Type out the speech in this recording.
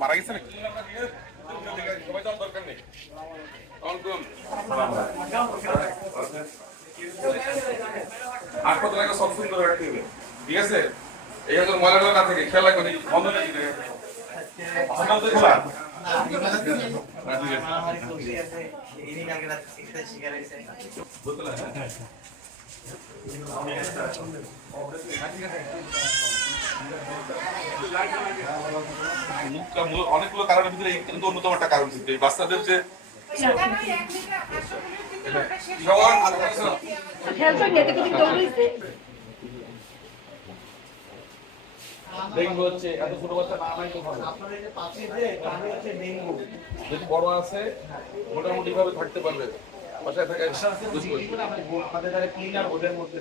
মারা গেছে নাকি? দরকার নেই। আর কত টাকা সব সুন্দর রাখতে হবে, ঠিক আছে? এই হয়তো ময়লা না থেকে খেলা করে বন্ধ নাকি অনেকগুলো কারণের ভিতরে কিন্তু অন্যতম একটা কারণ ছিল বাচ্চাদের যে ডেঙ্গু হচ্ছে, এত ছোট বাচ্চা না নাই তো ভালো। যদি বড় আছে মোটামুটি ভাবে থাকতে পারবে, বাসায় থাকে ওদের মধ্যে